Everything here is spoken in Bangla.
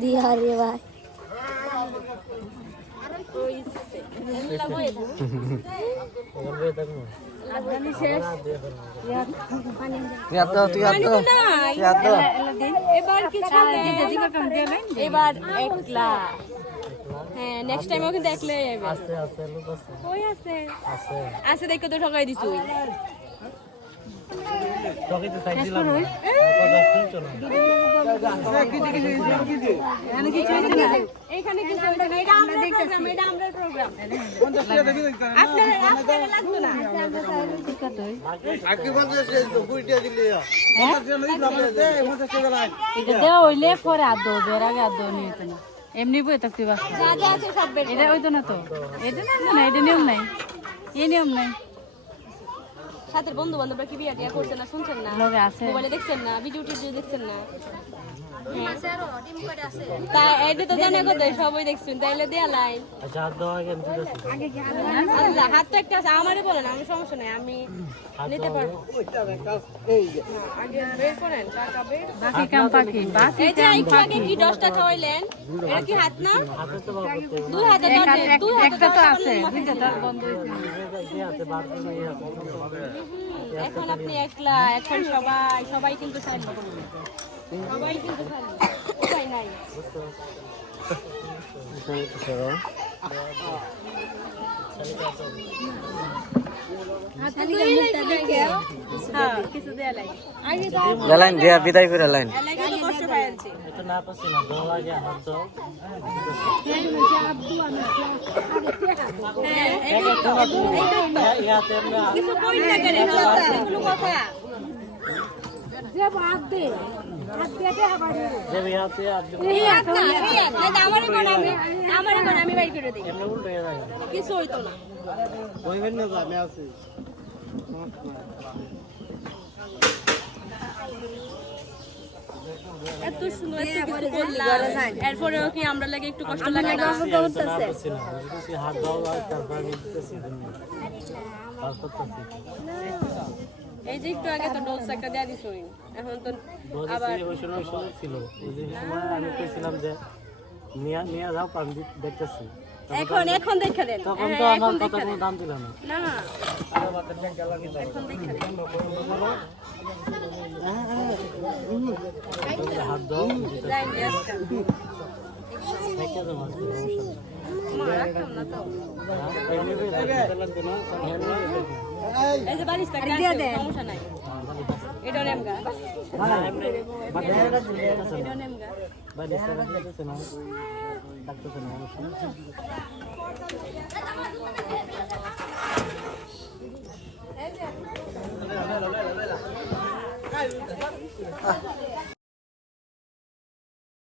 দিয়া রে ভাই এবার একলা হ্যাঁ নেক্সট টাইম ওকে দেখলে আছে দেখো তো ঠকাই দিছ এইখানে কিছু এটা আমরা প্রোগ্রাম এটা আমরা প্রোগ্রাম আপনারা লাগতো না আকি বলতে তো বুইটা দিলে এটা দেওয়া হইলে পরে আদ বের আগে আদ নিয়ে তো না এমনি বই থাকতে বাস যা যা আছে সব বের এটা হইতো না তো এটা না এটা নিয়ম নাই এই নিয়ম নাই সাথে বন্ধু বান্ধবরা কি বিয়া টিয়া করছে না শুনছেন না লগে আছে মোবাইলে দেখছেন না ভিডিও টিডিও দেখছেন না তা এটা তো জানা কথা সবাই দেখছেন তাইলে দেয়া লাইন আচ্ছা হাত দাও আগে আল্লাহ হাত তো একটা আছে আমারে বলেন আমি সমস্যা নাই আমি নিতে পারবো আগে বের করেন টাকা বের বাকি কাম বাকি বাকি এই যে একটু আগে কি 10টা খাওয়াইলেন এটা কি হাত না হাতে তো বার করতে দুই হাতে দশে দুই হাতে একটা তো আছে দুইটা তার বন্ধ হইছে হবে হাতে বার করে এখন আপনি একলা এখন সবাই কিন্তু সাইড করবে সবাই কিন্তু খালি উপায় নাই কিছু দেয়া লাগে আগে লাইন দিয়া বিদায় করে লাইন লাগে কষ্ট পাইছি এটা না পাচ্ছি না দোয়া লাগে হাত দাও ইয়াতে আমরা কিছু কই না করে কোনো কথা যে ইয়াতে আজ আমারে কোন আমি বাই করে দিই এমনি উল্টো হয়ে যায় কিছু হইতো না কইবেন না আমি আছি এত সুন্দর এত কিছু বললাম এরপরেও কি আমরা লাগে একটু কষ্ট লাগে না হাত দাও তারপর আমি দিতেছি আর করতেছি এই যে একটু আগে তো ডোজ একটা দেয়া দিছই এখন তো আবার ওই সময় ছিল ওই যে সময় আমি কইছিলাম যে নিয়ে যাও আমি দেখতেছি এখন দেখা দেন তখন তো আমার কথা কোনো দাম দিল না না এখন দেখা দেন হাত দাও লাইন দিয়াস্কা দেখে দাও মা রাখতাম না তো এই যে বালিশ টাকা সমস্যা নাই এটা নেমগা এটা নেমগা বাড়ি